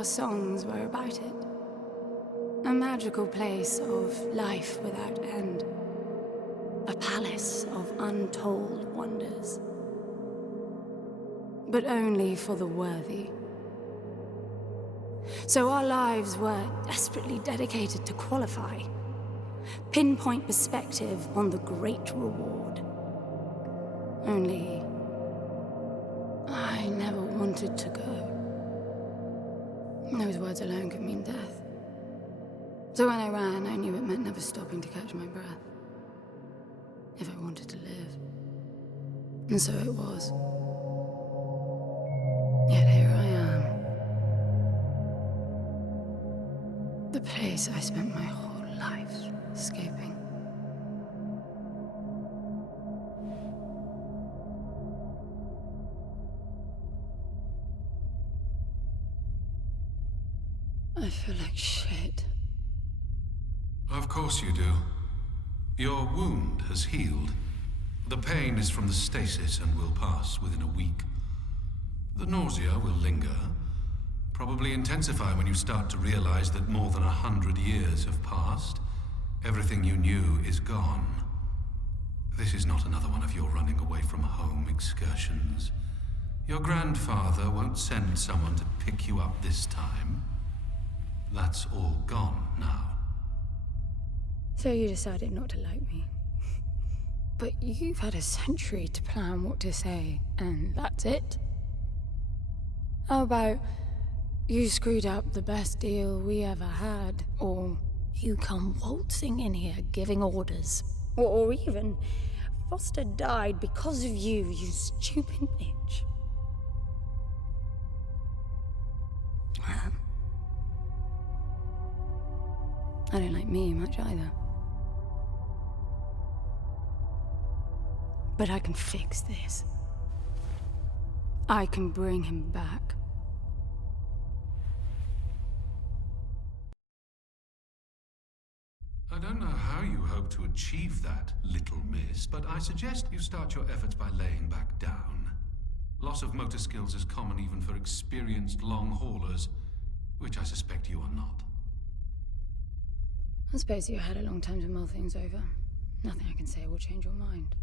our songs were about it. A magical place of life without end. A palace of untold wonders. But only for the worthy. So our lives were desperately dedicated to qualify. Pinpoint perspective on the great reward. Only, I never wanted to go. Those words alone could mean death. So when I ran, I knew it meant never stopping to catch my breath. If I wanted to live. And so it was. Yet here I am. The place I spent my whole life escaping. I feel like shit. Of course you do. Your wound has healed. The pain is from the stasis and will pass within a week. The nausea will linger, probably intensify when you start to realize that more than 100 years have passed. Everything you knew is gone. This is not another one of your running away from home excursions. Your grandfather won't send someone to pick you up this time. That's all gone now. So you decided not to like me. But you've had a century to plan what to say, and that's it? How about you screwed up the best deal we ever had, or you come waltzing in here giving orders, or even Foster died because of you, you stupid bitch. I don't like me much either. But I can fix this. I can bring him back. I don't know how you hope to achieve that, little miss, but I suggest you start your efforts by laying back down. Loss of motor skills is common even for experienced long haulers, which I suspect you are not. I suppose you had a long time to mull things over. Nothing I can say will change your mind.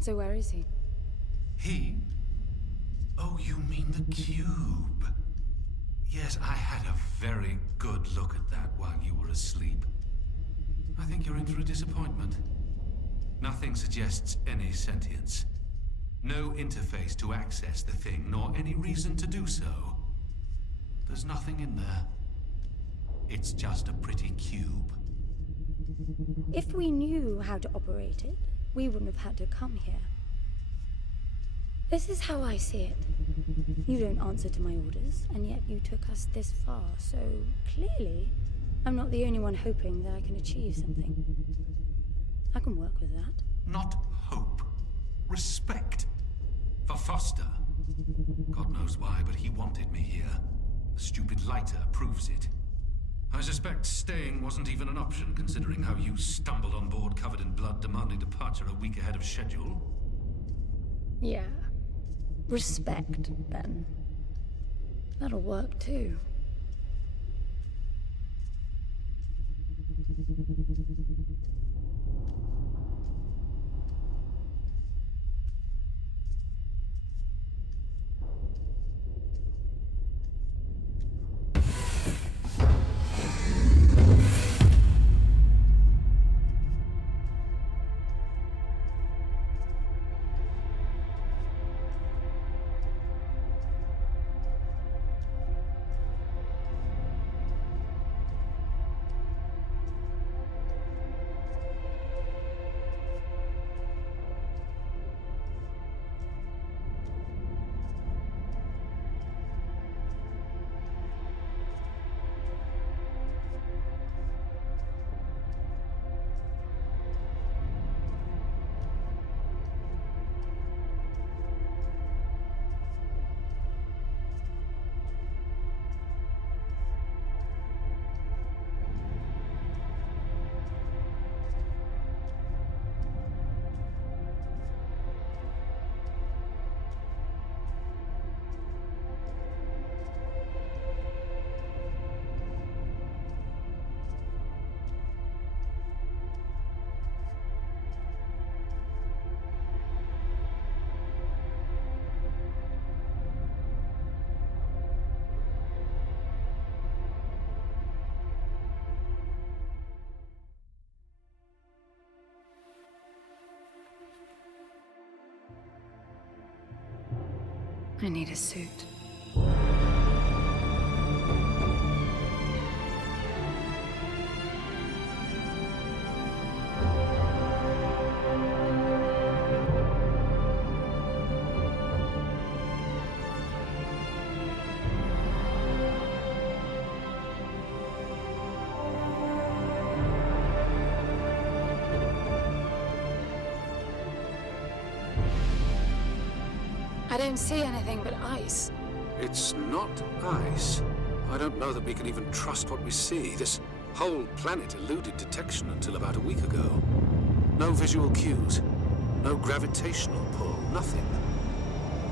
So where is he? He? Oh, you mean the cube. Yes, I had a very good look at that while you were asleep. I think you're in for a disappointment. Nothing suggests any sentience. No interface to access the thing, nor any reason to do so. There's nothing in there. It's just a pretty cube. If we knew how to operate it, we wouldn't have had to come here. This is how I see it. You don't answer to my orders, and yet you took us this far, so clearly I'm not the only one hoping that I can achieve something. I can work with that. Not hope. Respect. For Foster. God knows why, but he wanted me here. The stupid lighter proves it. I suspect staying wasn't even an option, considering how you stumbled on board covered in blood, demanding departure a week ahead of schedule. Yeah. Respect, then. That'll work, too. I need a suit. I don't see anything but ice. It's not ice. I don't know that we can even trust what we see. This whole planet eluded detection until about a week ago. No visual cues, no gravitational pull, nothing.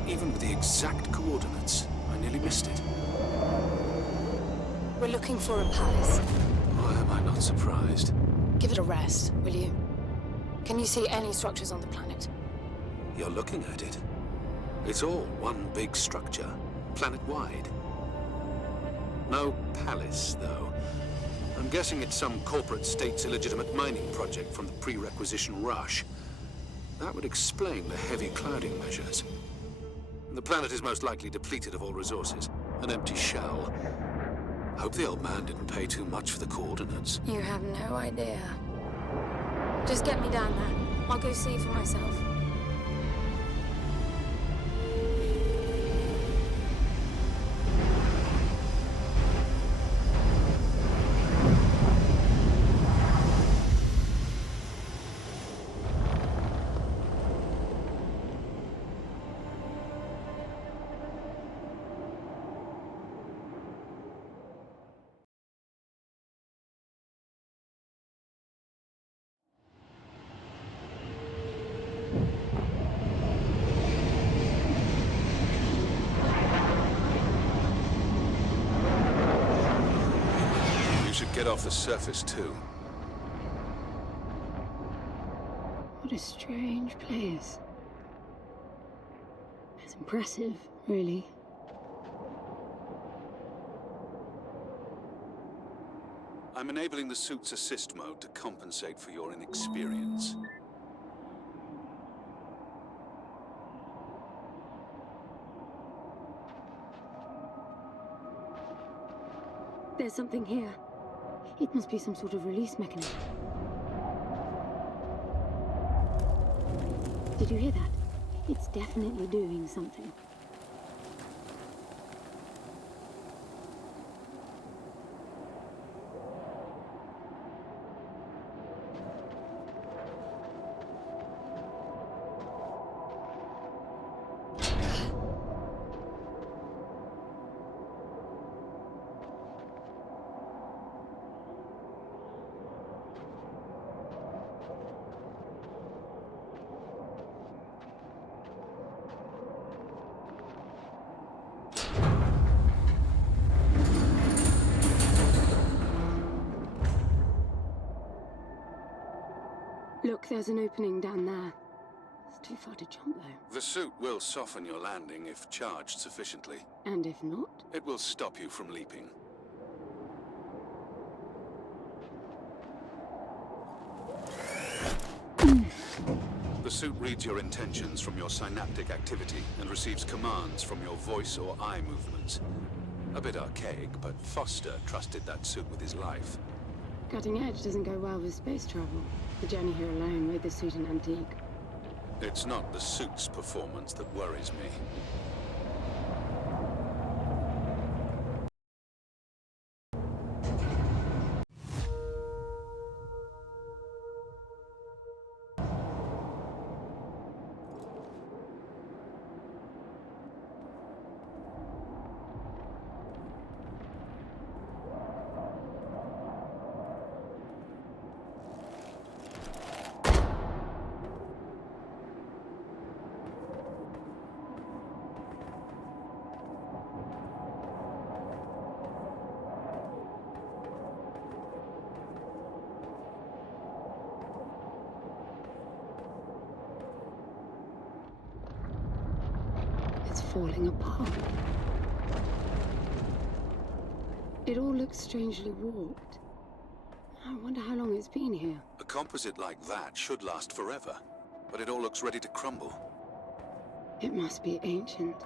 Even with the exact coordinates, I nearly missed it. We're looking for a palace. Why am I not surprised? Give it a rest, will you? Can you see any structures on the planet? You're looking at it. It's all one big structure, planet-wide. No palace, though. I'm guessing it's some corporate state's illegitimate mining project from the pre-requisition rush. That would explain the heavy clouding measures. The planet is most likely depleted of all resources. An empty shell. Hope the old man didn't pay too much for the coordinates. You have no idea. Just get me down there. I'll go see for myself. Get off the surface, too. What a strange place. It's impressive, really. I'm enabling the suit's assist mode to compensate for your inexperience. There's something here. It must be some sort of release mechanism. Did you hear that? It's definitely doing something. Look, there's an opening down there. It's too far to jump, though. The suit will soften your landing if charged sufficiently. And if not? It will stop you from leaping. The suit reads your intentions from your synaptic activity and receives commands from your voice or eye movements. A bit archaic, but Foster trusted that suit with his life. Cutting edge doesn't go well with space travel. The journey here alone made the suit an antique. It's not the suit's performance that worries me. It's falling apart. It all looks strangely warped. I wonder how long it's been here. A composite like that should last forever, but it all looks ready to crumble. It must be ancient.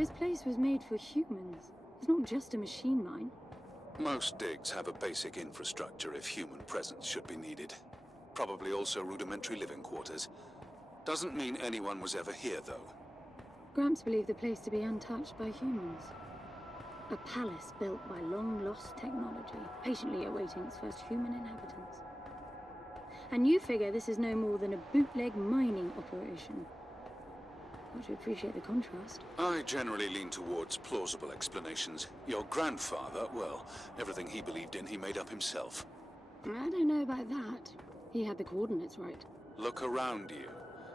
This place was made for humans. It's not just a machine mine. Most digs have a basic infrastructure if human presence should be needed. Probably also rudimentary living quarters. Doesn't mean anyone was ever here, though. Gramps believed the place to be untouched by humans. A palace built by long-lost technology, patiently awaiting its first human inhabitants. And you figure this is no more than a bootleg mining operation. Got to appreciate the contrast. I generally lean towards plausible explanations. Your grandfather, well, everything he believed in, he made up himself. I don't know about that. He had the coordinates right. Look around you.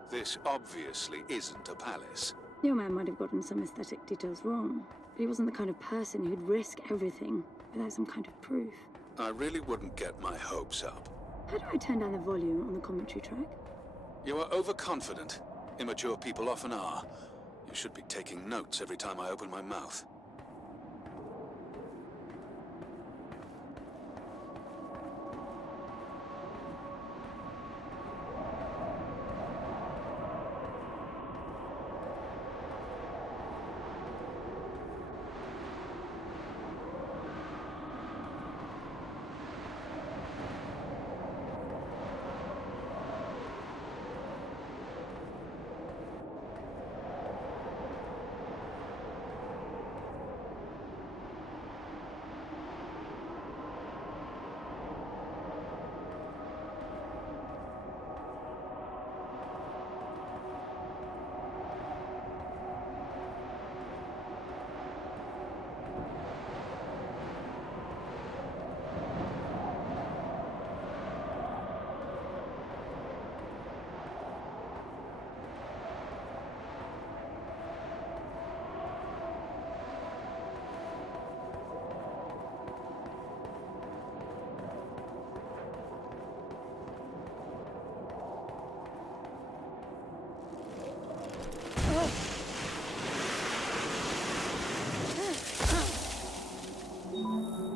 This obviously isn't a palace. Your man might have gotten some aesthetic details wrong, but he wasn't the kind of person who'd risk everything without some kind of proof. I really wouldn't get my hopes up. How do I turn down the volume on the commentary track? You are overconfident. Immature people often are. You should be taking notes every time I open my mouth.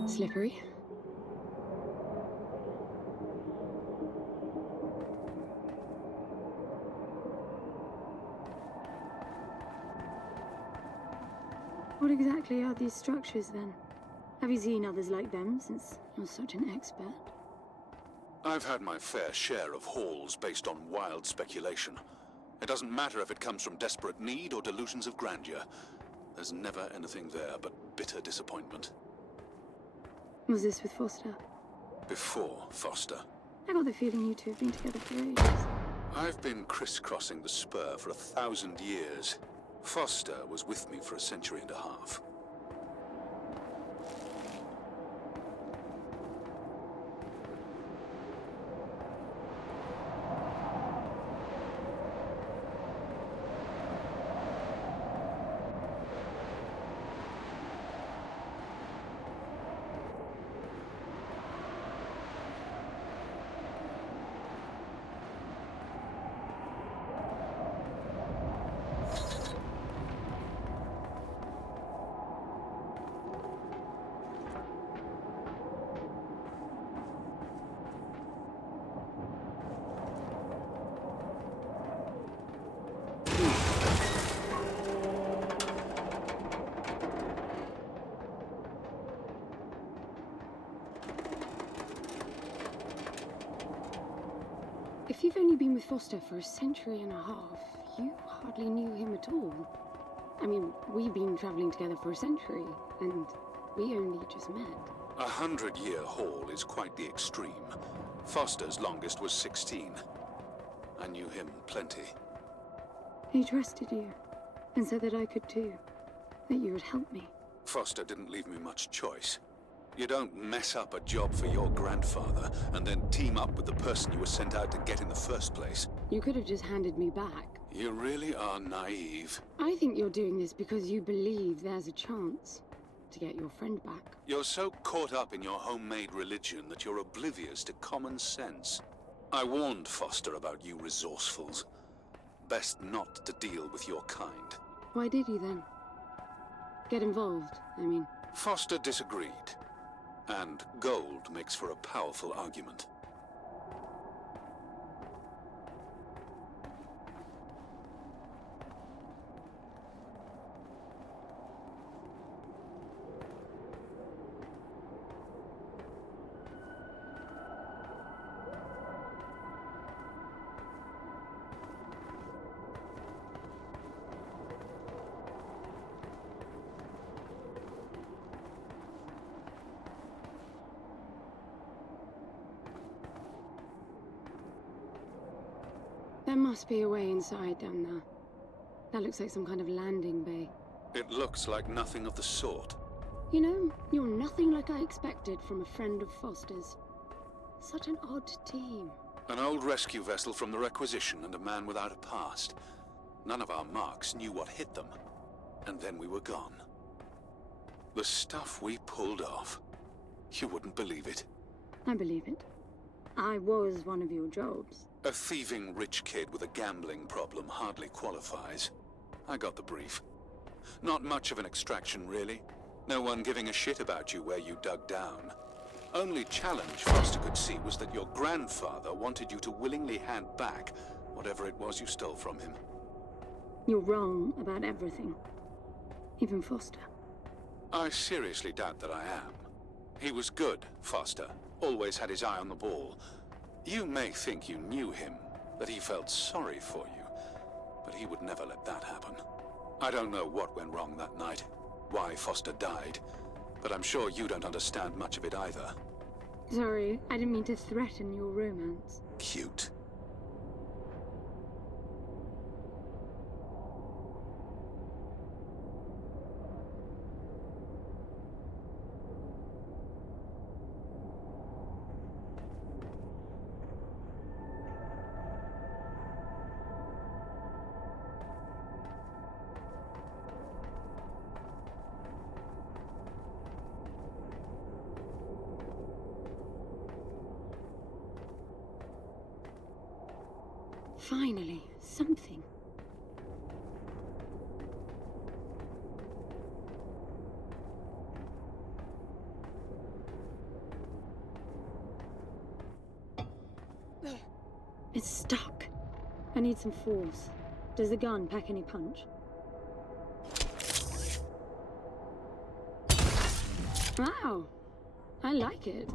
Slippery. What exactly are these structures then? Have you seen others like them since you're such an expert? I've had my fair share of hauls based on wild speculation. It doesn't matter if it comes from desperate need or delusions of grandeur. There's never anything there but bitter disappointment. Was this with Foster? Before Foster. I got the feeling you two have been together for ages. I've been crisscrossing the spur for 1,000 years. Foster was with me for a century and a half. If you've only been with Foster for a century and a half, you hardly knew him at all. I mean, we've been traveling together for a century, and we only just met. 100-year haul is quite the extreme. Foster's longest was 16. I knew him plenty. He trusted you, and said that I could too, that you would help me. Foster didn't leave me much choice. You don't mess up a job for your grandfather and then team up with the person you were sent out to get in the first place. You could have just handed me back. You really are naive. I think you're doing this because you believe there's a chance. to get your friend back. You're so caught up in your homemade religion that you're oblivious to common sense. I warned Foster about you resourcefuls. Best not to deal with your kind. Why did you then? Get involved, I mean. Foster disagreed. And gold makes for a powerful argument. There must be a way inside down there. That looks like some kind of landing bay. It looks like nothing of the sort. You know, you're nothing like I expected from a friend of Foster's. Such an odd team. An old rescue vessel from the Requisition and a man without a past. None of our marks knew what hit them. And then we were gone. The stuff we pulled off. You wouldn't believe it. I believe it. I was one of your jobs. A thieving rich kid with a gambling problem hardly qualifies. I got the brief. Not much of an extraction, really. No one giving a shit about you where you dug down. Only challenge Foster could see was that your grandfather wanted you to willingly hand back whatever it was you stole from him. You're wrong about everything. Even Foster. I seriously doubt that I am. He was good, Foster. Always had his eye on the ball. You may think you knew him, that he felt sorry for you, but he would never let that happen. I don't know what went wrong that night, why Foster died, but I'm sure you don't understand much of it either. Sorry, I didn't mean to threaten your romance. Cute. Finally, something. It's stuck. I need some force. Does the gun pack any punch? Wow, I like it.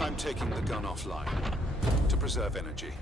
I'm taking the gun offline to preserve energy.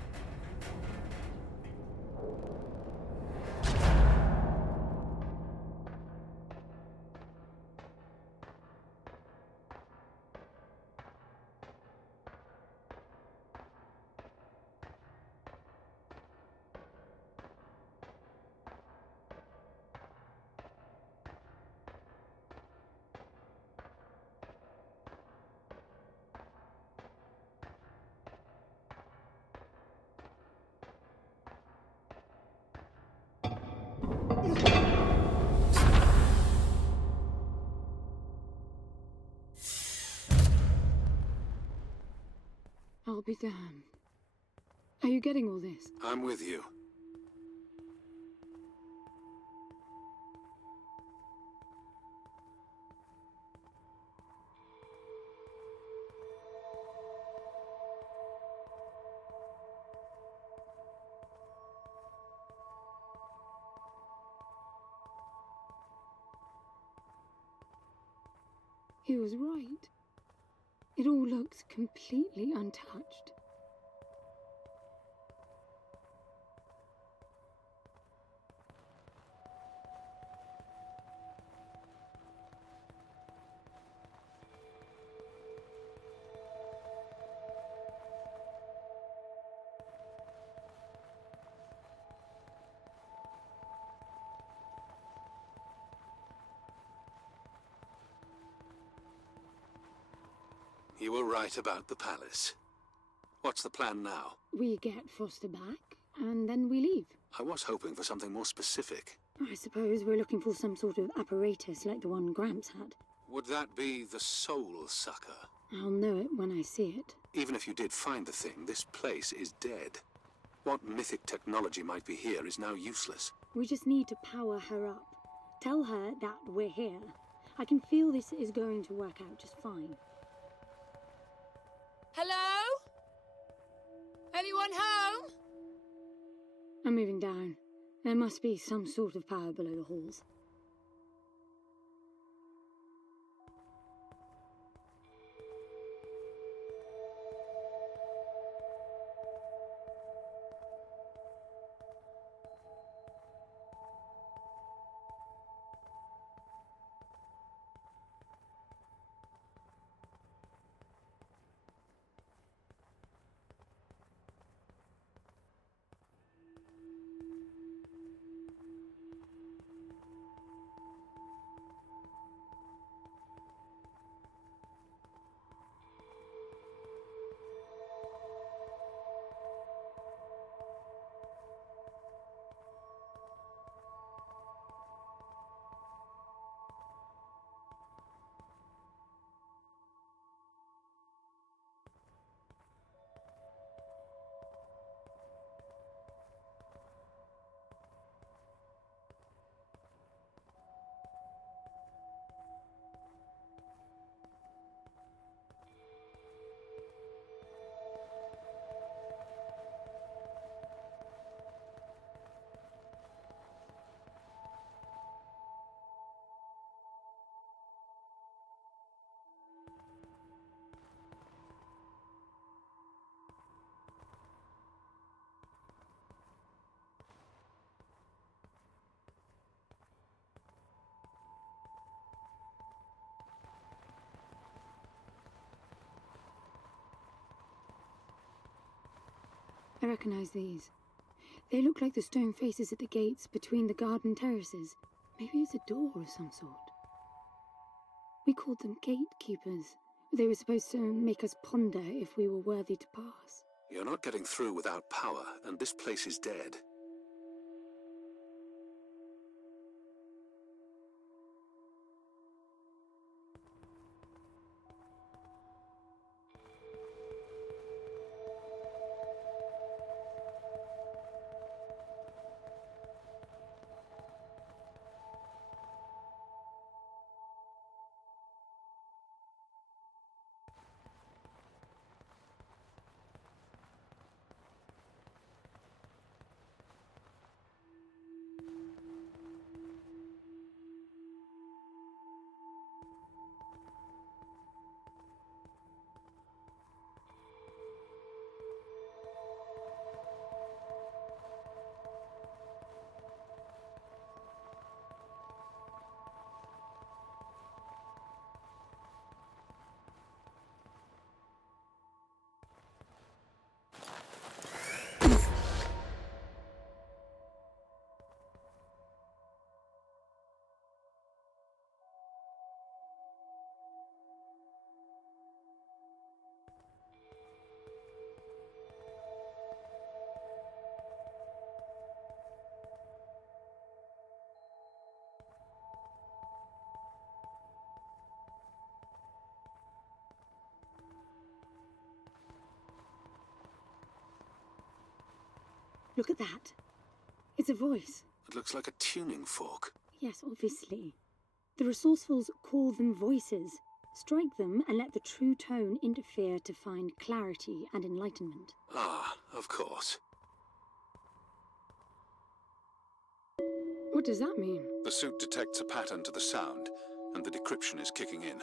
I'll be damned. Are you getting all this? I'm with you. He was right. It all looks completely untouched. You were right about the palace. What's the plan now? We get Foster back, and then we leave. I was hoping for something more specific. I suppose we're looking for some sort of apparatus like the one Gramps had. Would that be the Soul Sucker? I'll know it when I see it. Even if you did find the thing, this place is dead. What mythic technology might be here is now useless. We just need to power her up. Tell her that we're here. I can feel this is going to work out just fine. Hello? Anyone home? I'm moving down. There must be some sort of power below the halls. I recognize these. They look like the stone faces at the gates between the garden terraces. Maybe it's a door of some sort. We called them gatekeepers. They were supposed to make us ponder if we were worthy to pass. You're not getting through without power, and this place is dead. Look at that. It's a voice. It looks like a tuning fork. Yes, obviously. The resourcefuls call them voices. Strike them and let the true tone interfere to find clarity and enlightenment. Ah, of course. What does that mean? The suit detects a pattern to the sound, and the decryption is kicking in.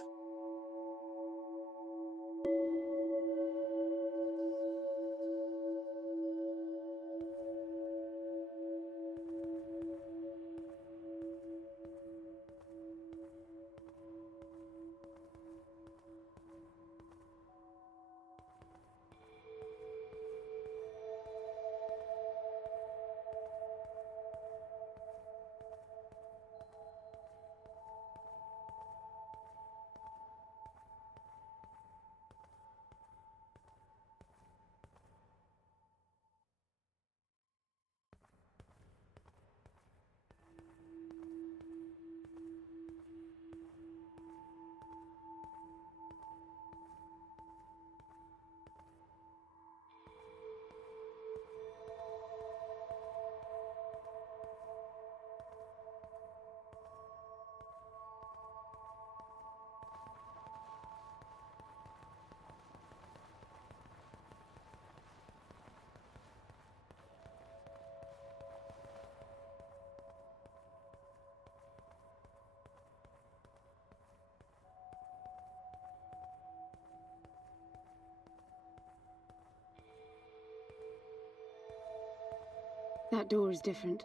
That door is different.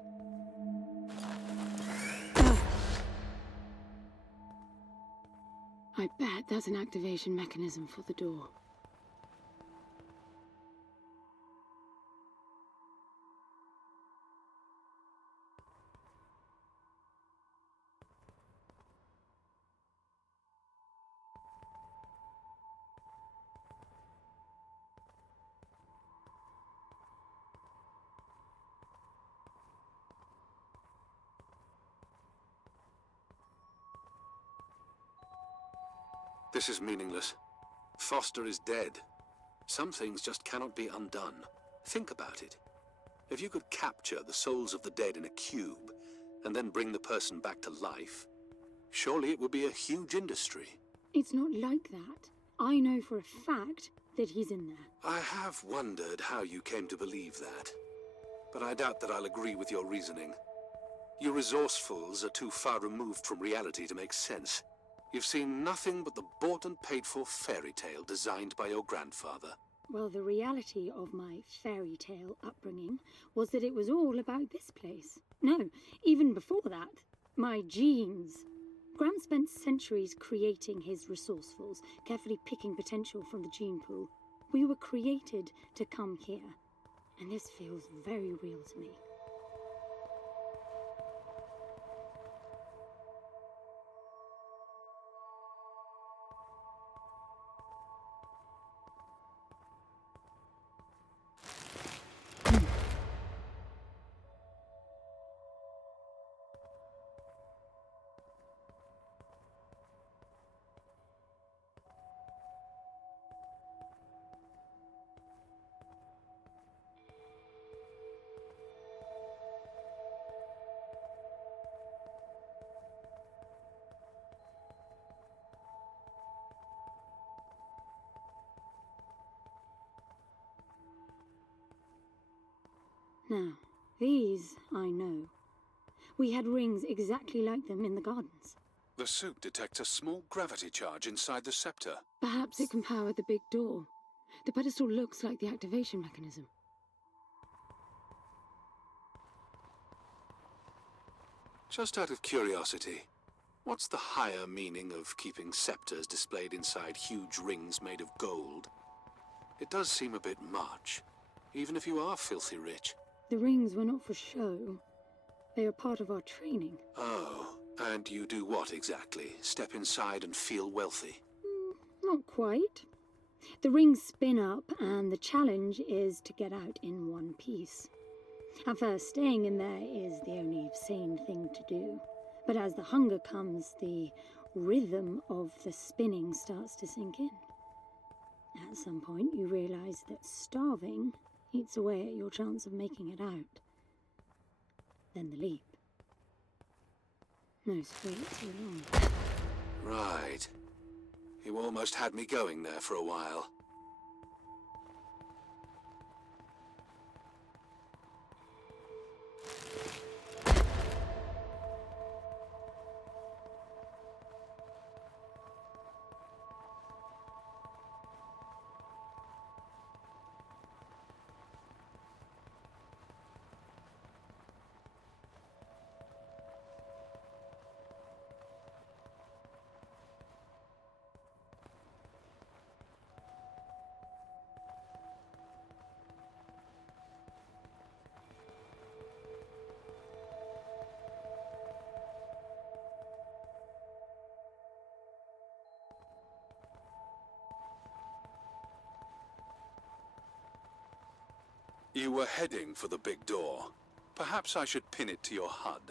Ah. I bet that's an activation mechanism for the door. This is meaningless. Foster is dead. Some things just cannot be undone. Think about it. If you could capture the souls of the dead in a cube, and then bring the person back to life, surely it would be a huge industry. It's not like that. I know for a fact that he's in there. I have wondered how you came to believe that, but I doubt that I'll agree with your reasoning. You resourcefuls are too far removed from reality to make sense. You've seen nothing but the bought and paid for fairy tale designed by your grandfather. Well, the reality of my fairy tale upbringing was that it was all about this place. No, even before that, my genes. Gram spent centuries creating his resourcefuls, carefully picking potential from the gene pool. We were created to come here, and this feels very real to me. Now, these I know. We had rings exactly like them in the gardens. The suit detects a small gravity charge inside the scepter. Perhaps it can power the big door. The pedestal looks like the activation mechanism. Just out of curiosity, what's the higher meaning of keeping scepters displayed inside huge rings made of gold? It does seem a bit much, even if you are filthy rich. The rings were not for show. They are part of our training. Oh, and you do what exactly? Step inside and feel wealthy? Not quite. The rings spin up, and the challenge is to get out in one piece. At first, staying in there is the only sane thing to do. But as the hunger comes, the rhythm of the spinning starts to sink in. At some point, you realize that starving eats away at your chance of making it out. Then the leap. Most wait too long. Right. You almost had me going there for a while. You were heading for the big door. Perhaps I should pin it to your HUD.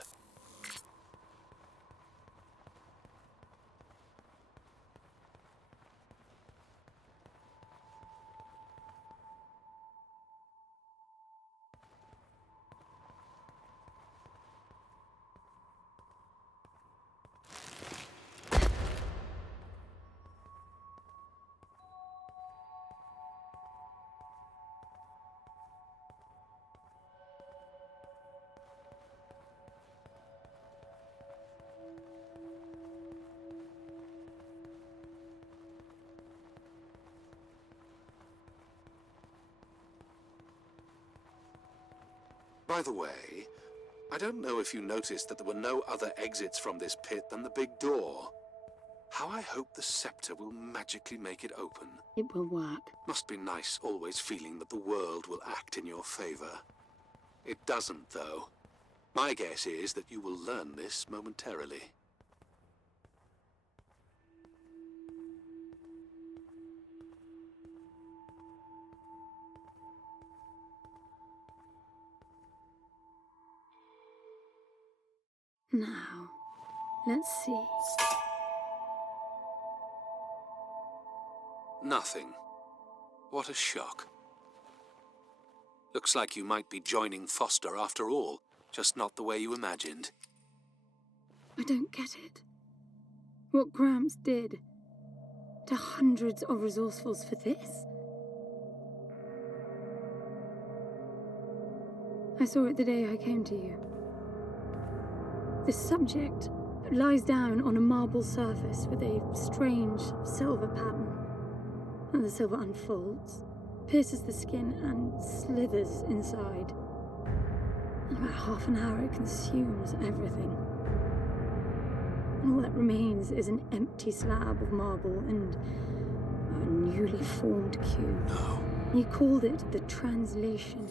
By the way, I don't know if you noticed that there were no other exits from this pit than the big door. How I hope the scepter will magically make it open. It will work. Must be nice always feeling that the world will act in your favor. It doesn't, though. My guess is that you will learn this momentarily. Now, let's see. Nothing. What a shock. Looks like you might be joining Foster after all, just not the way you imagined. I don't get it. What Gramps did to hundreds of resourcefuls for this? I saw it the day I came to you. The subject lies down on a marble surface with a strange silver pattern, and the silver unfolds, pierces the skin, and slithers inside. In about half an hour, it consumes everything. And all that remains is an empty slab of marble and a newly formed cube. No. He called it the translation.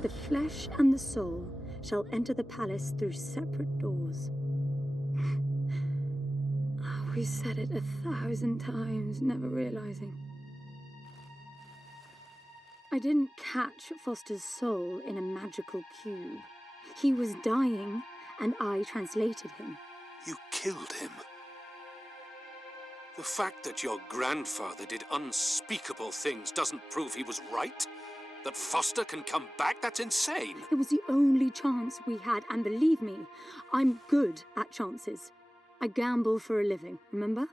The flesh and the soul shall enter the palace through separate doors. We said it 1,000 times, never realizing. I didn't catch Foster's soul in a magical cube. He was dying, and I translated him. You killed him. The fact that your grandfather did unspeakable things doesn't prove he was right. That Foster can come back, that's insane. It was the only chance we had, and believe me, I'm good at chances. I gamble for a living, remember?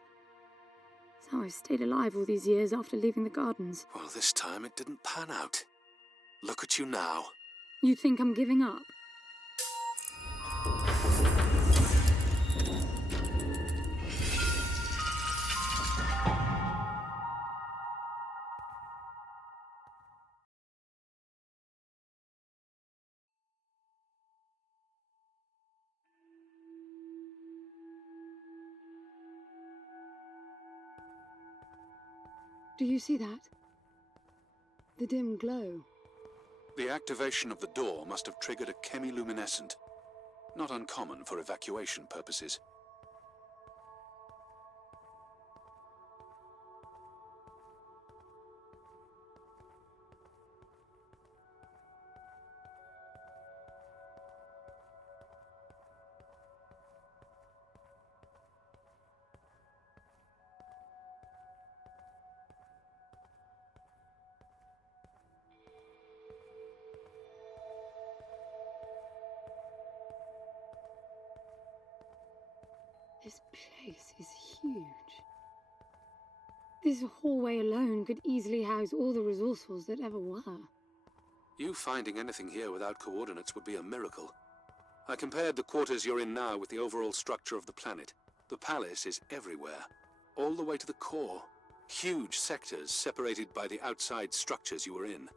That's how I stayed alive all these years after leaving the gardens. Well, this time it didn't pan out. Look at you now. You think I'm giving up? Do you see that? The dim glow. The activation of the door must have triggered a chemiluminescent. Not uncommon for evacuation purposes. This place is huge. This hallway alone could easily house all the resourcefuls that ever were. You finding anything here without coordinates would be a miracle. I compared the quarters you're in now with the overall structure of the planet. The palace is everywhere, all the way to the core. Huge sectors separated by the outside structures you were in.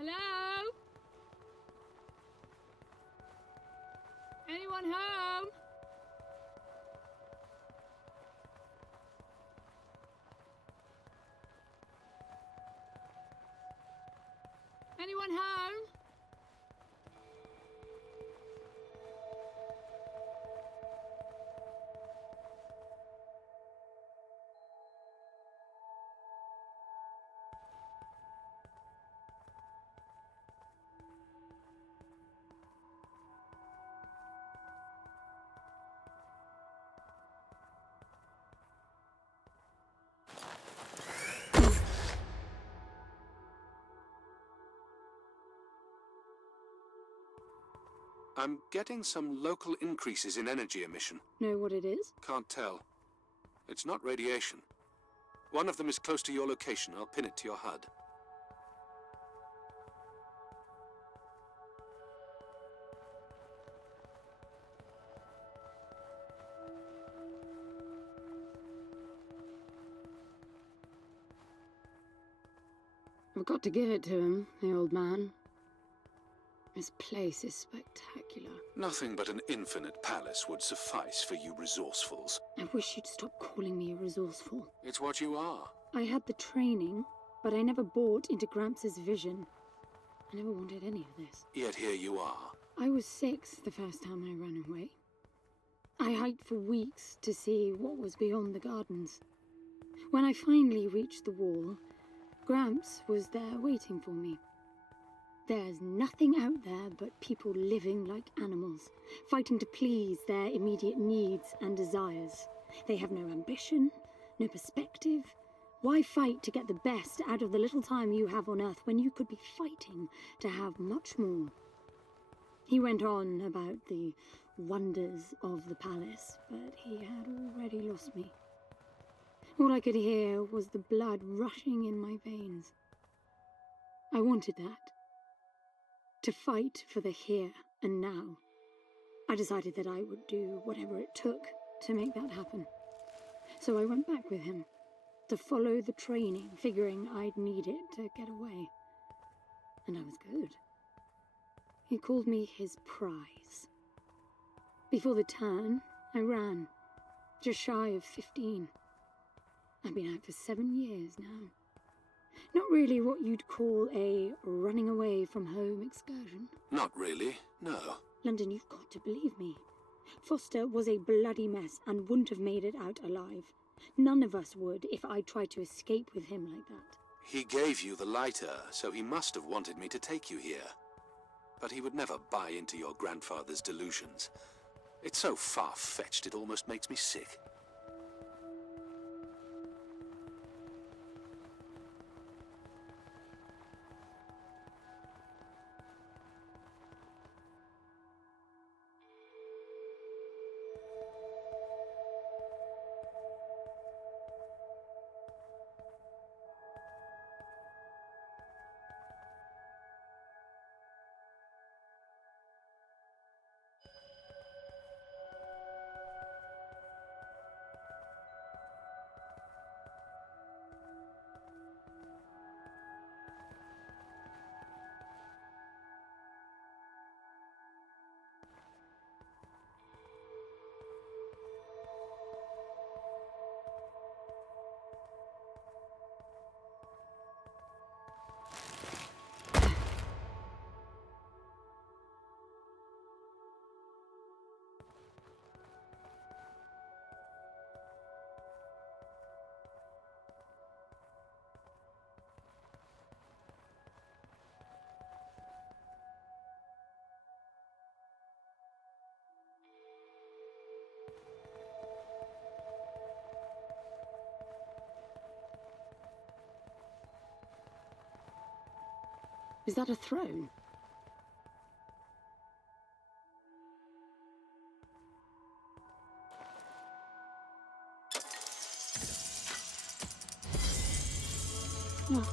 Hello? Anyone home? Anyone home? I'm getting some local increases in energy emission. Know what it is? Can't tell. It's not radiation. One of them is close to your location. I'll pin it to your HUD. I've got to give it to him, the old man. This place is spectacular. Nothing but an infinite palace would suffice for you resourcefuls. I wish you'd stop calling me resourceful. It's what you are. I had the training, but I never bought into Gramps' vision. I never wanted any of this. Yet here you are. I was 6 the first time I ran away. I hiked for weeks to see what was beyond the gardens. When I finally reached the wall, Gramps was there waiting for me. There's nothing out there but people living like animals, fighting to please their immediate needs and desires. They have no ambition, no perspective. Why fight to get the best out of the little time you have on Earth when you could be fighting to have much more? He went on about the wonders of the palace, but he had already lost me. All I could hear was the blood rushing in my veins. I wanted that. To fight for the here and now. I decided that I would do whatever it took to make that happen. So I went back with him, to follow the training, figuring I'd need it to get away. And I was good. He called me his prize. Before the turn, I ran, just shy of 15. I've been out for 7 years now. Not really what you'd call a running away from home excursion. Not really, no. London, you've got to believe me. Foster was a bloody mess and wouldn't have made it out alive. None of us would if I tried to escape with him like that. He gave you the lighter, so he must have wanted me to take you here. But he would never buy into your grandfather's delusions. It's so far-fetched it almost makes me sick. Is that a throne? Look.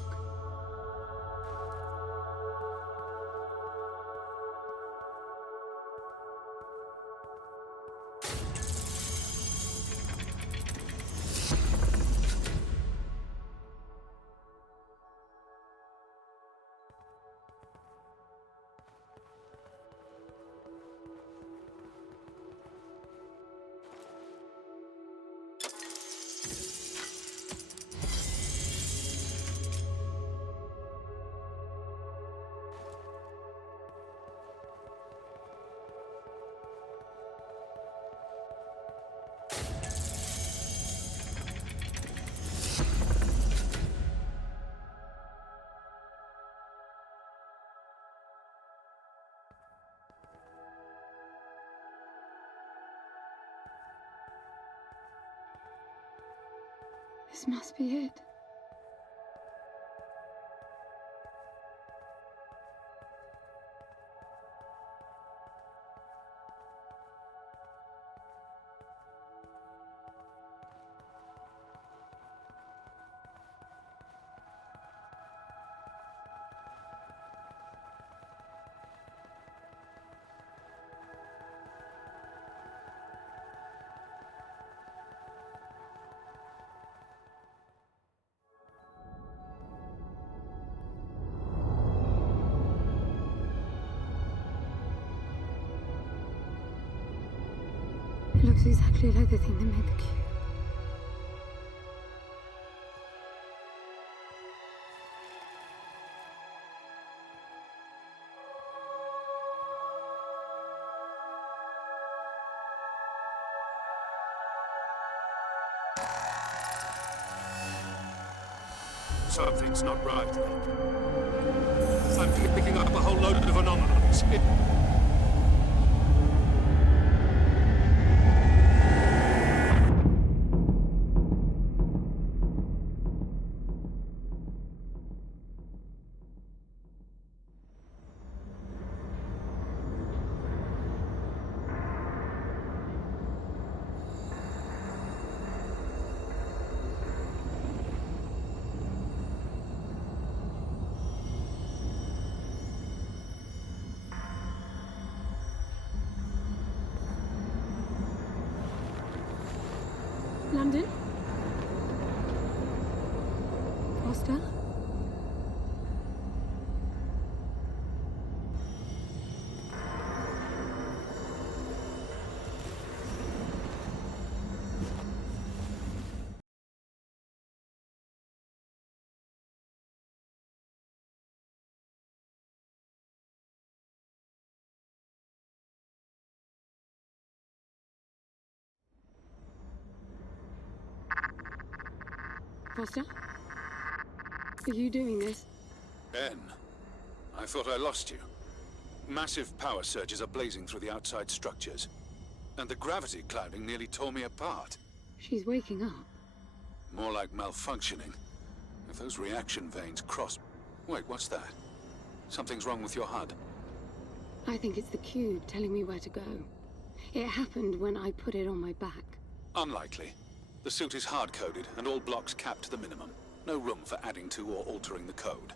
This must be it. It looks exactly like the thing that made the cube. Something's not right. I'm picking up a whole load of anomalies. London? Foster? Foster? Are you doing this? Ben, I thought I lost you. Massive power surges are blazing through the outside structures. And the gravity clouding nearly tore me apart. She's waking up. More like malfunctioning. If those reaction veins cross... Wait, what's that? Something's wrong with your HUD. I think it's the cube telling me where to go. It happened when I put it on my back. Unlikely. The suit is hard-coded and all blocks capped to the minimum. No room for adding to or altering the code.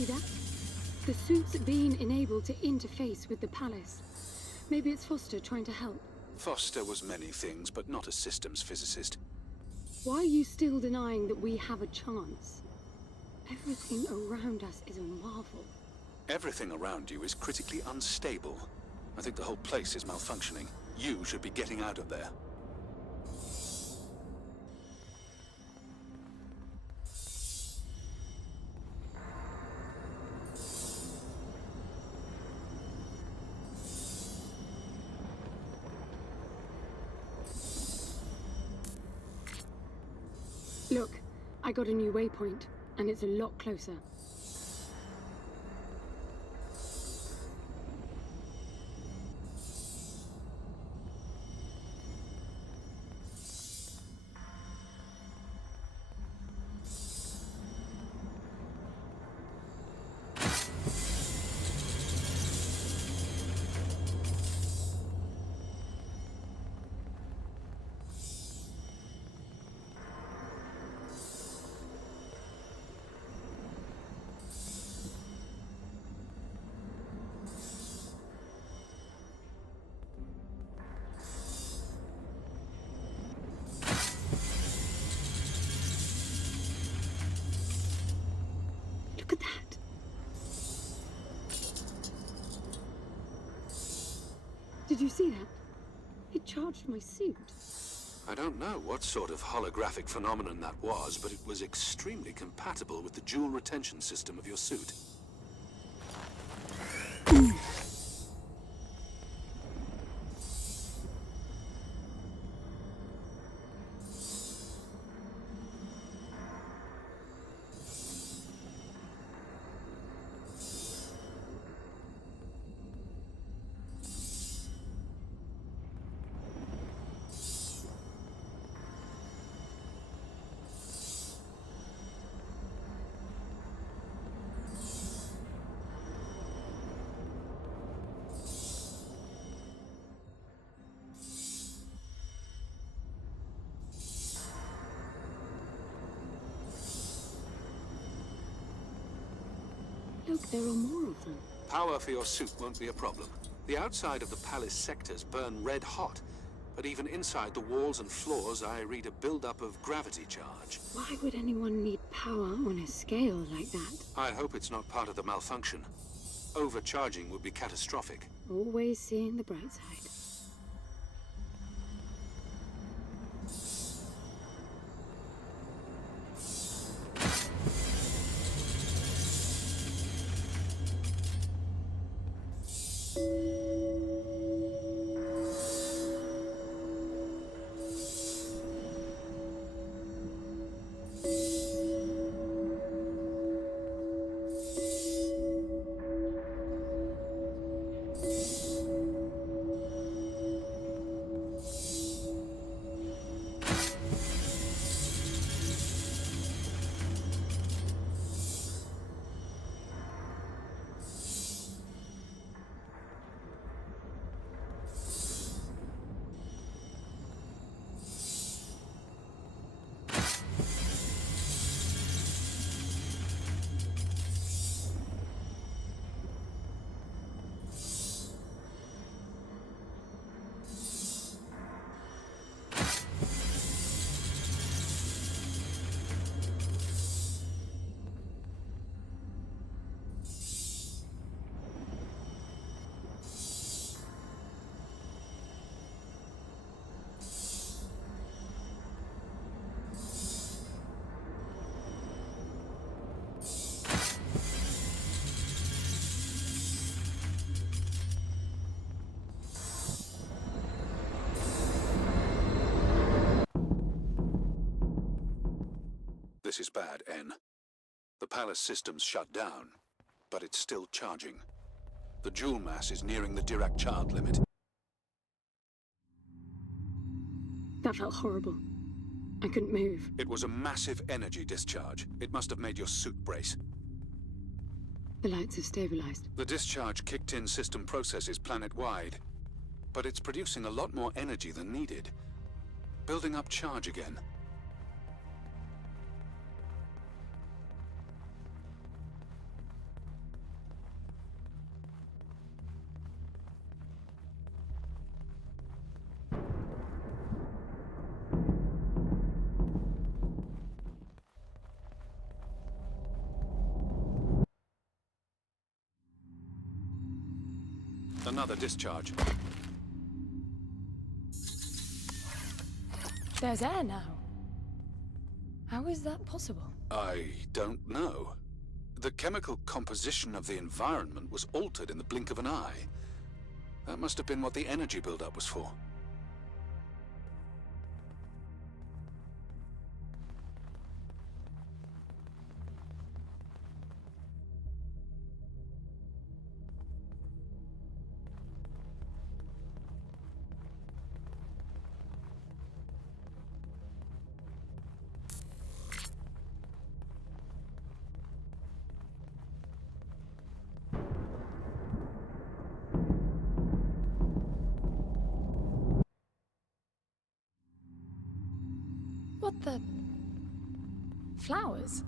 See that? The suit's being enabled to interface with the palace. Maybe it's Foster trying to help. Foster was many things, but not a systems physicist. Why are you still denying that we have a chance? Everything around us is a marvel. Everything around you is critically unstable. I think the whole place is malfunctioning. You should be getting out of there. Look, I got a new waypoint, and it's a lot closer. Look at that. Did you see that? It charged my suit. I don't know what sort of holographic phenomenon that was, but it was extremely compatible with the dual retention system of your suit. Look, there are more of them. Power for your suit won't be a problem. The outside of the palace sectors burn red hot, but even inside the walls and floors I read a buildup of gravity charge. Why would anyone need power on a scale like that? I hope it's not part of the malfunction. Overcharging would be catastrophic. Always seeing the bright side. This is bad, N. The palace system's shut down, but it's still charging. The joule mass is nearing the Dirac child limit. That felt horrible. I couldn't move. It was a massive energy discharge. It must have made your suit brace. The lights have stabilized. The discharge kicked in system processes planet-wide, but it's producing a lot more energy than needed. Building up charge again. another discharge. There's air now. How is that possible? I don't know. The chemical composition of the environment was altered in the blink of an eye. That must have been what the energy buildup was for. What the... Flowers?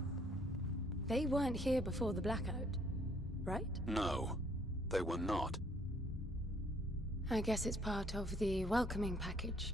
They weren't here before the blackout, right? No, they were not. I guess it's part of the welcoming package.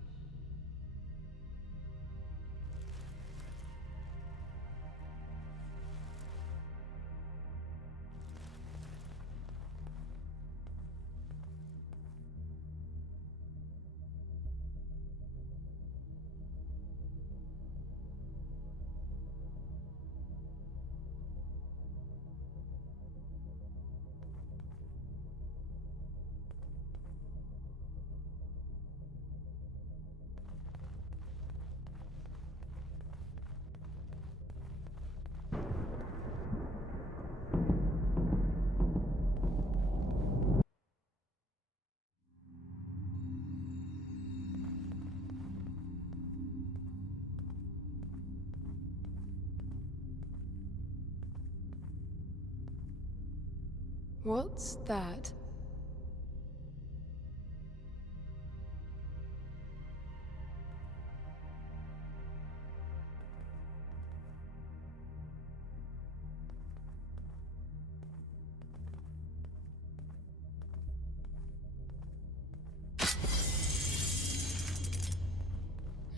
What's that?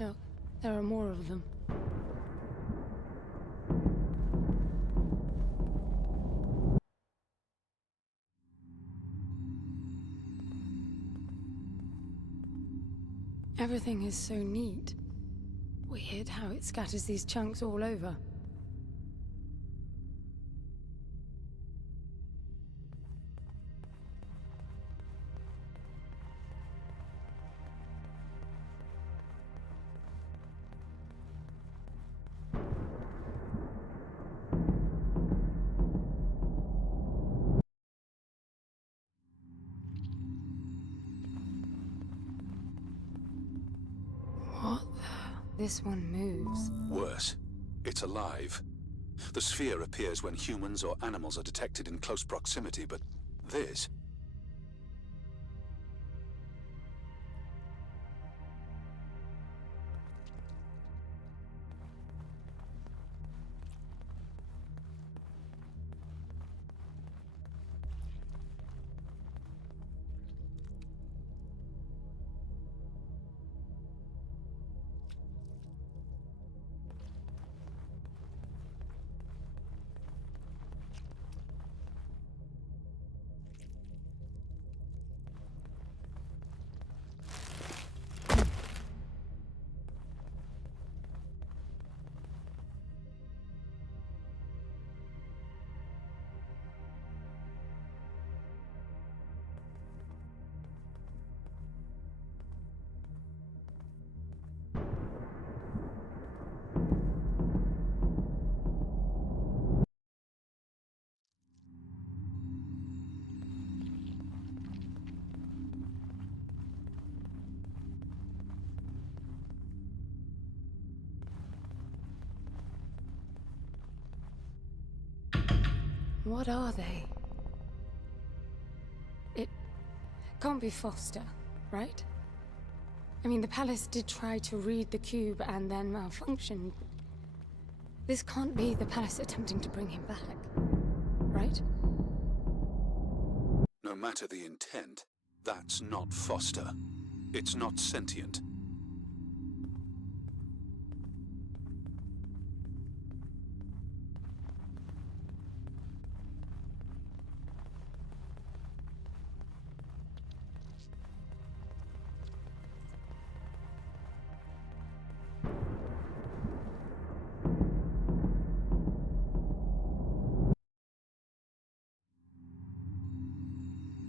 Look, there are more of them. Everything is so neat. Weird how it scatters these chunks all over. What the... This one moves. Worse, it's alive. The sphere appears when humans or animals are detected in close proximity, but this... What are they? It can't be Foster, right? I mean, the palace did try to read the cube and then malfunctioned. This can't be the palace attempting to bring him back, right? No matter the intent, that's not Foster. It's not sentient.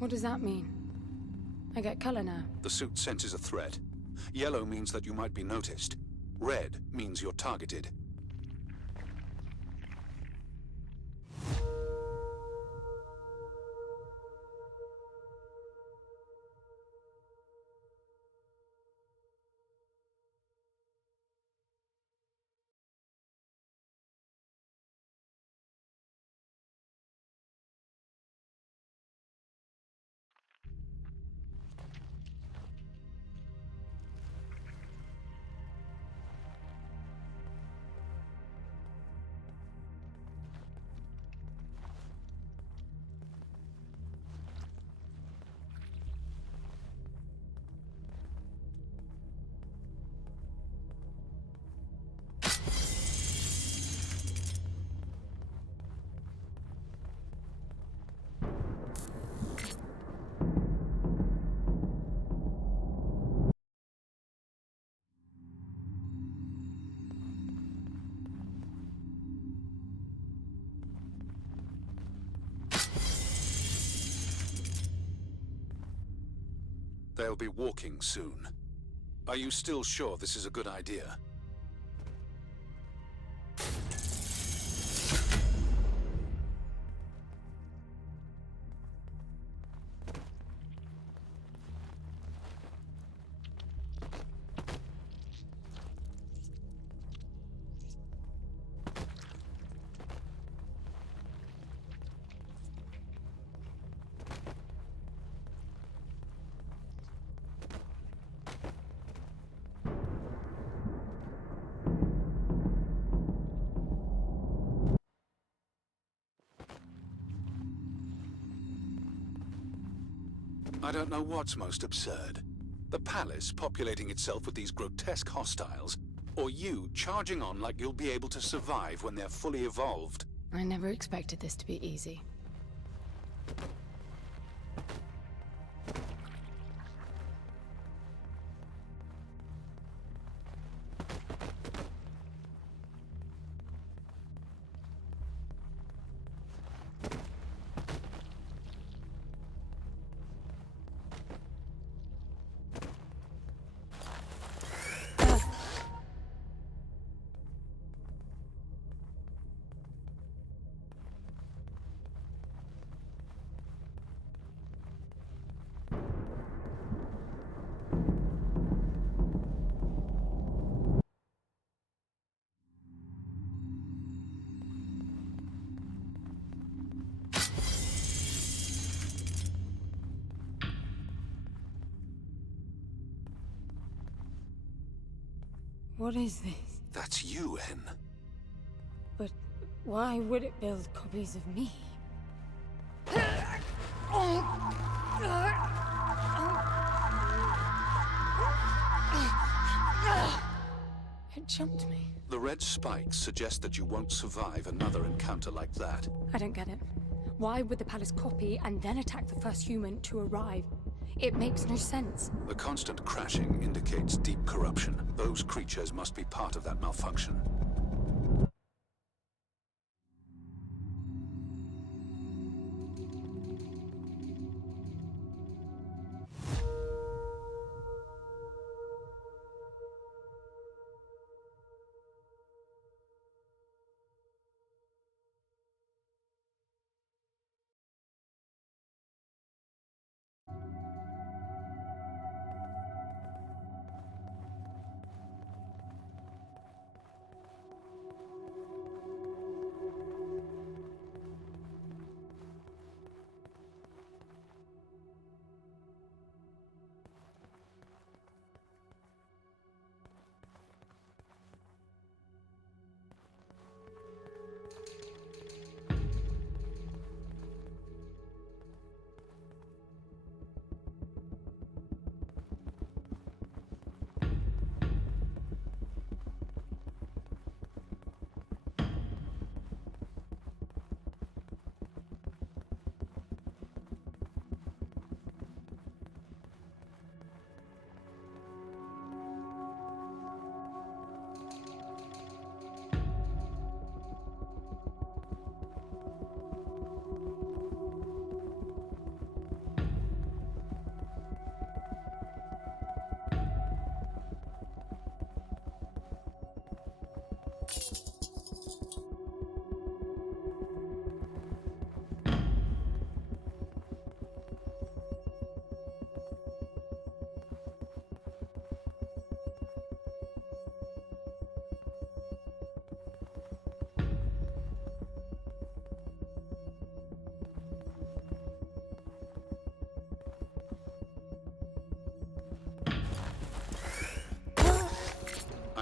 What does that mean? I get color now. The suit senses a threat. Yellow means that you might be noticed. Red means you're targeted. They'll be walking soon. Are you still sure this is a good idea? I don't know what's most absurd. The palace populating itself with these grotesque hostiles, or you charging on like you'll be able to survive when they're fully evolved. I never expected this to be easy. What is this? That's you, Hen. But why would it build copies of me? It jumped me. The red spikes suggest that you won't survive another encounter like that. I don't get it. Why would the palace copy and then attack the first human to arrive? It makes no sense. The constant crashing indicates deep corruption. Those creatures must be part of that malfunction.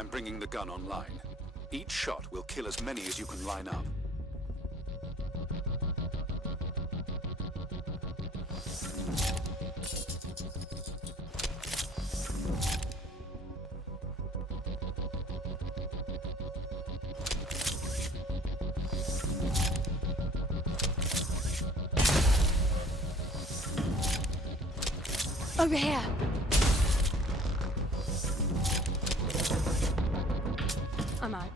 I'm bringing the gun online. Each shot will kill as many as you can line up. Over here. I'm out.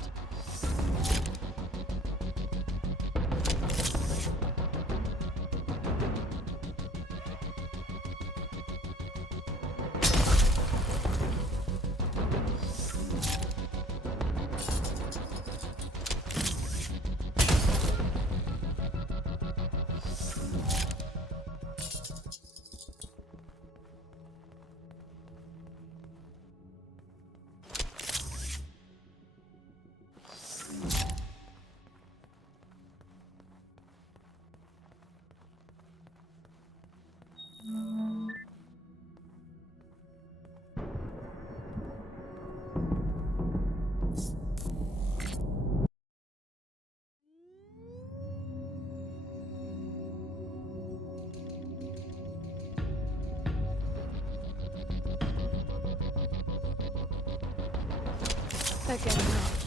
They're getting out.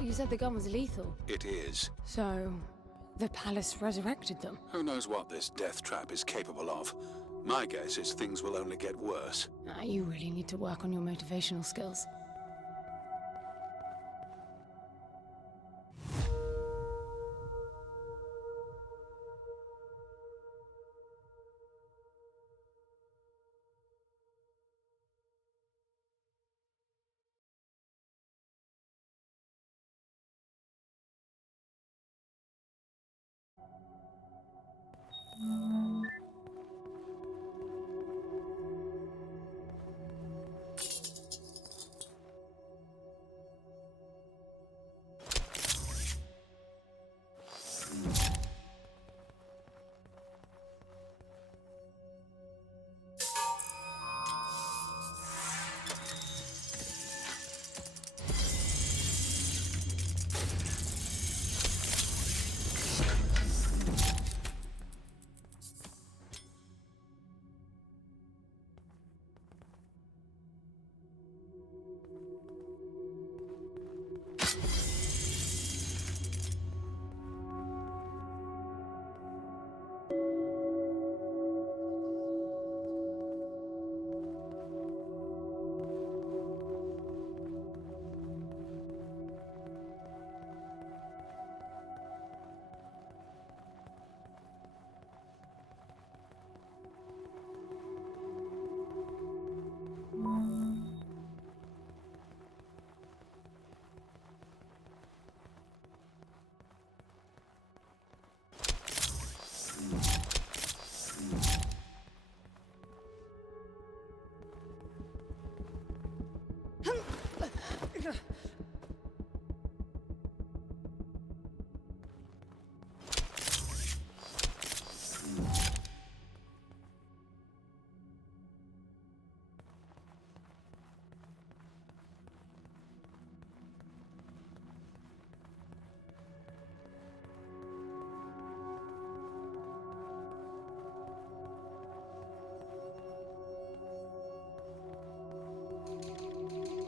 You said the gun was lethal. It is. So, the palace resurrected them? Who knows what this death trap is capable of? My guess is things will only get worse. You really need to work on your motivational skills.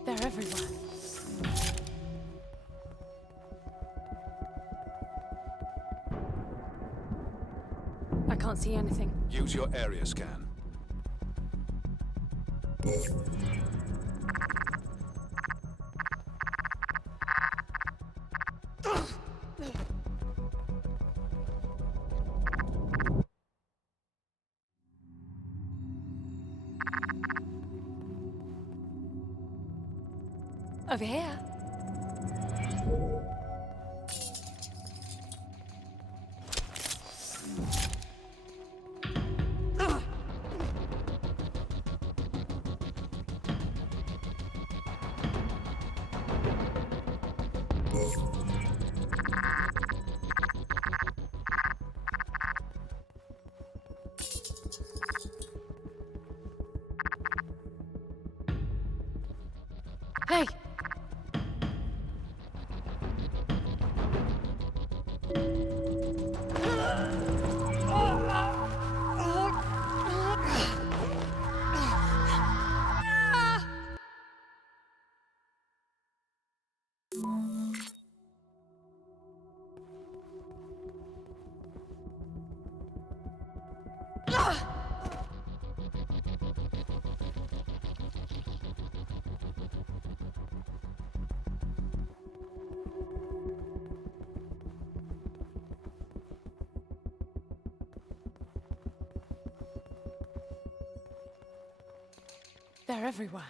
They're everywhere. I can't see anything. Use your area scan. Over here. Hey! They're everywhere.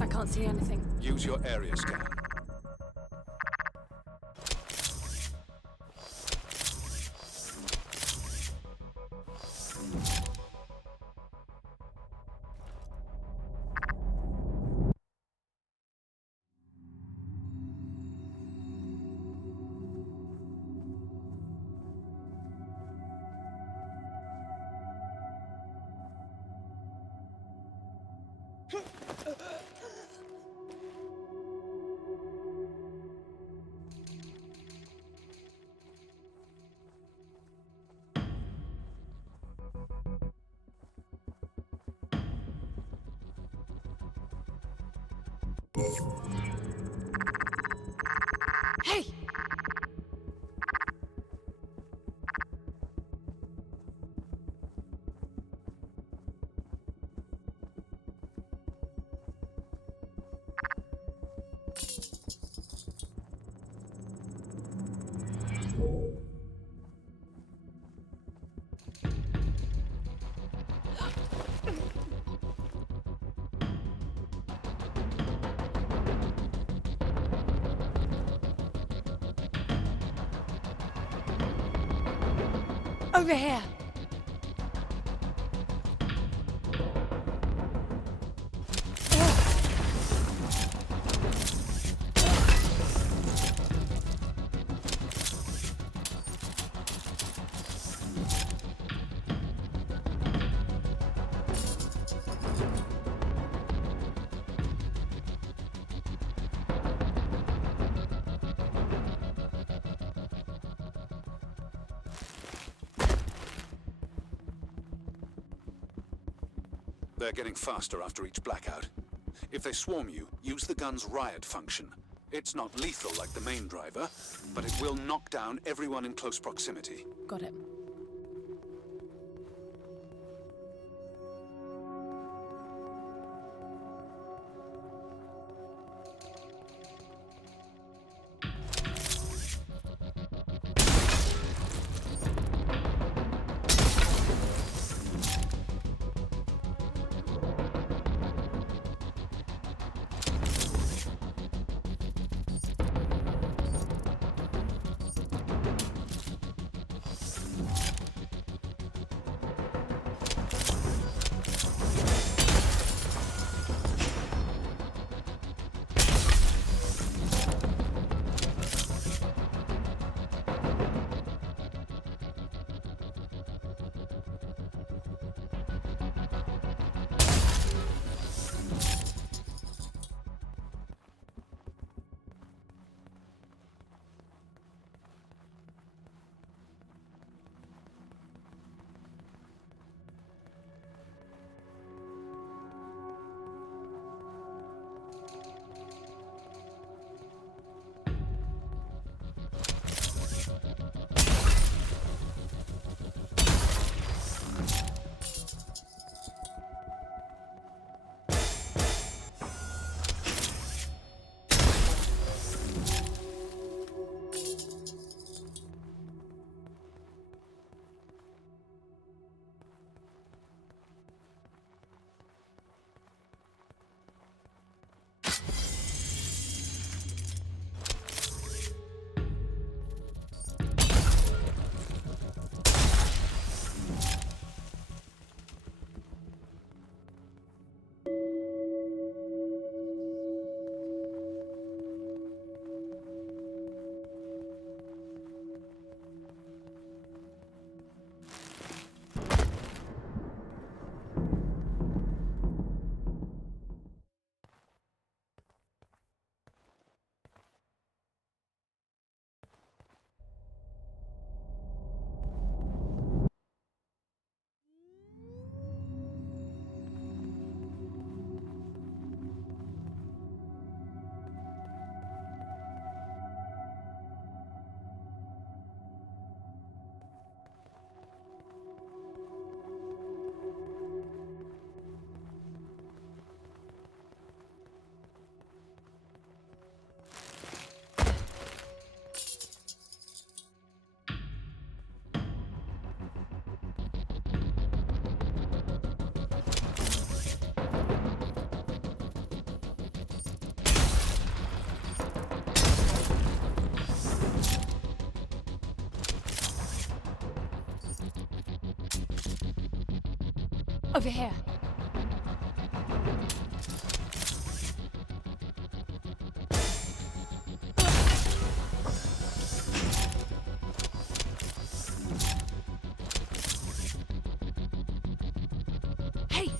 I can't see anything. Use your area scan. Hey! Over here. They're getting faster after each blackout. If they swarm you, use the gun's riot function. It's not lethal like the main driver, but it will knock down everyone in close proximity. Got it. Over here. Hey!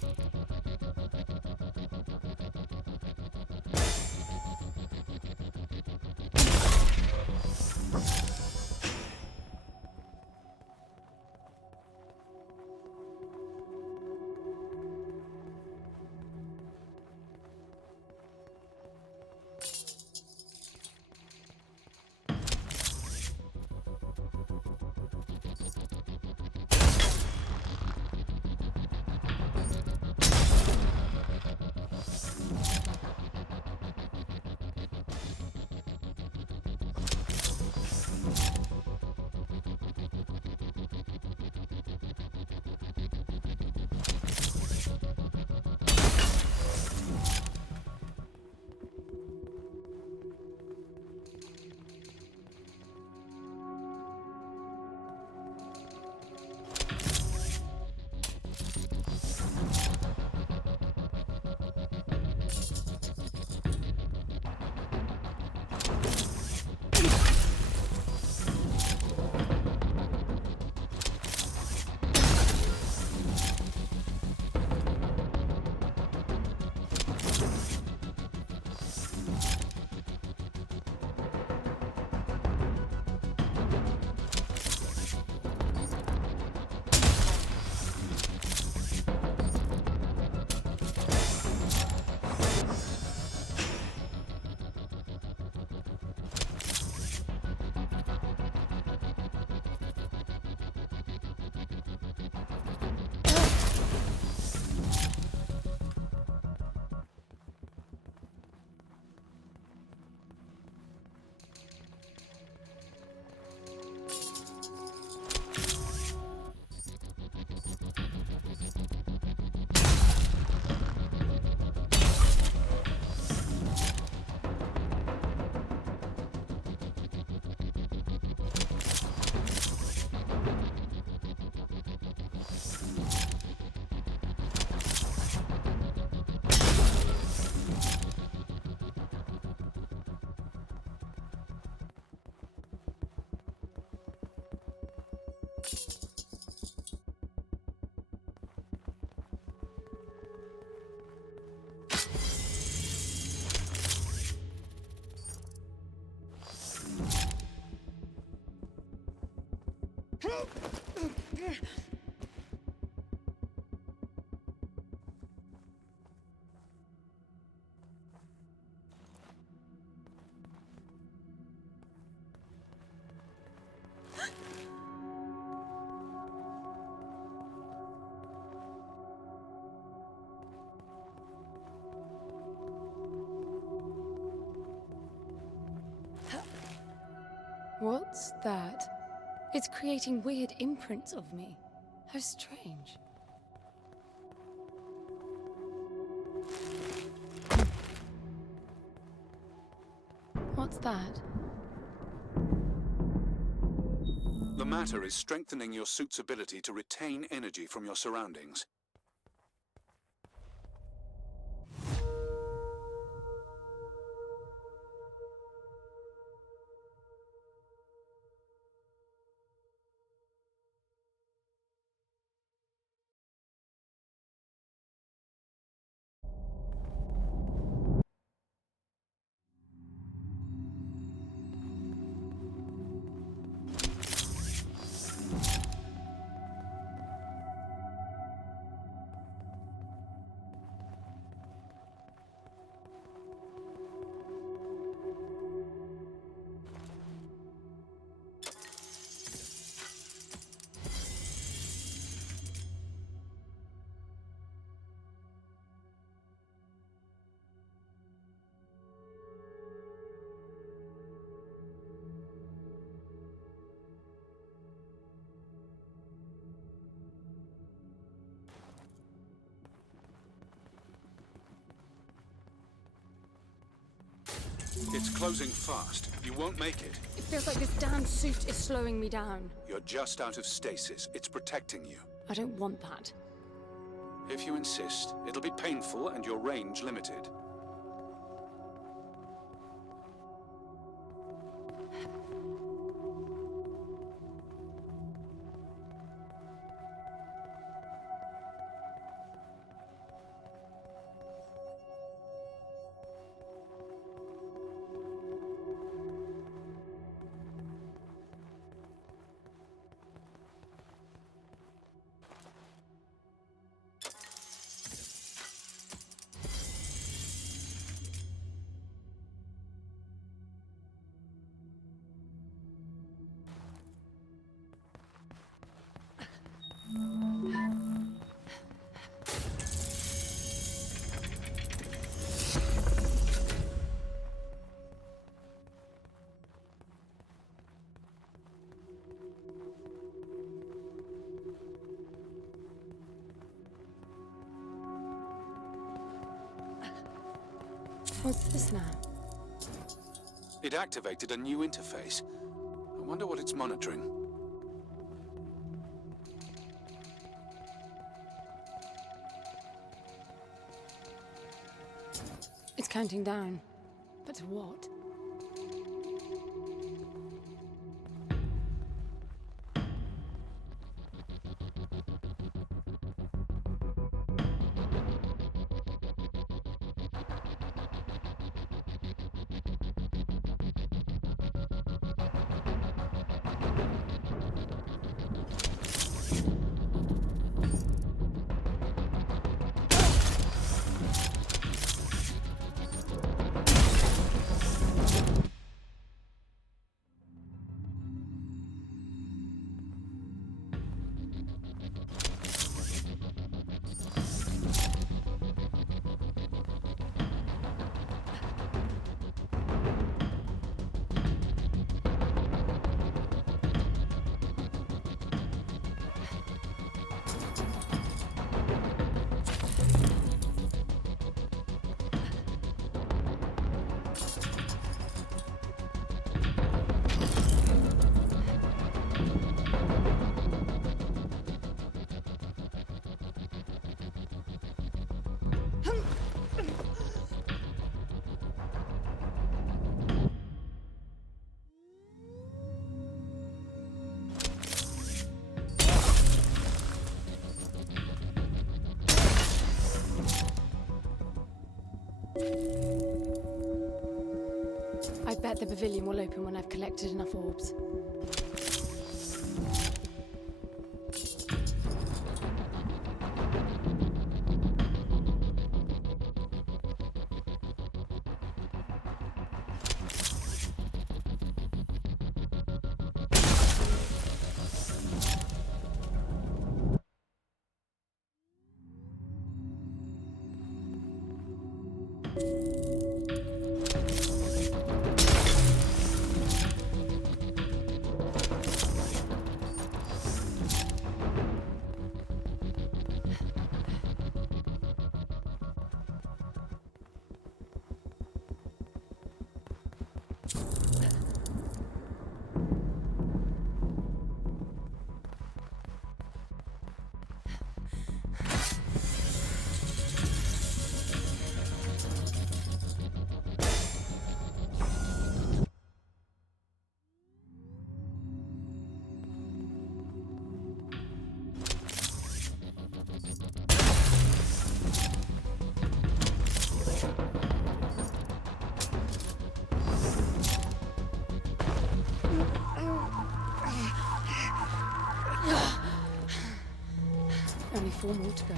What's that? It's creating weird imprints of me. How strange. What's that? The matter is strengthening your suit's ability to retain energy from your surroundings. It's closing fast. You won't make it. It feels like this damn suit is slowing me down. You're just out of stasis. It's protecting you. I don't want that. If you insist, it'll be painful and your range limited. What's this now? It activated a new interface. I wonder what it's monitoring. It's counting down. But to what? I bet the pavilion will open when I've collected enough orbs. Only 4 more to go.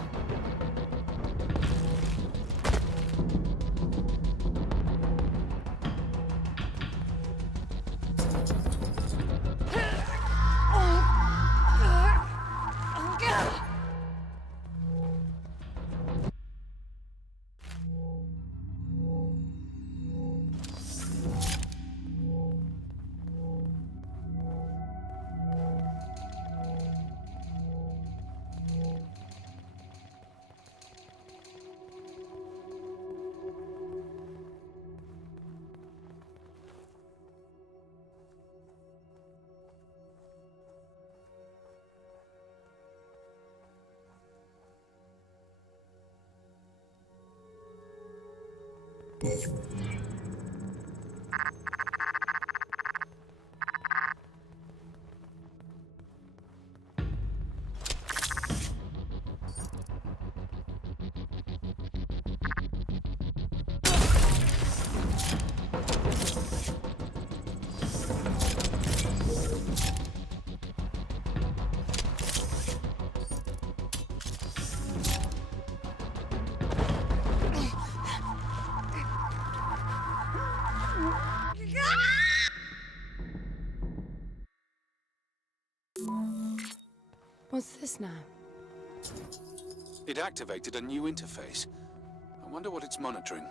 What's this now? It activated a new interface. I wonder what it's monitoring.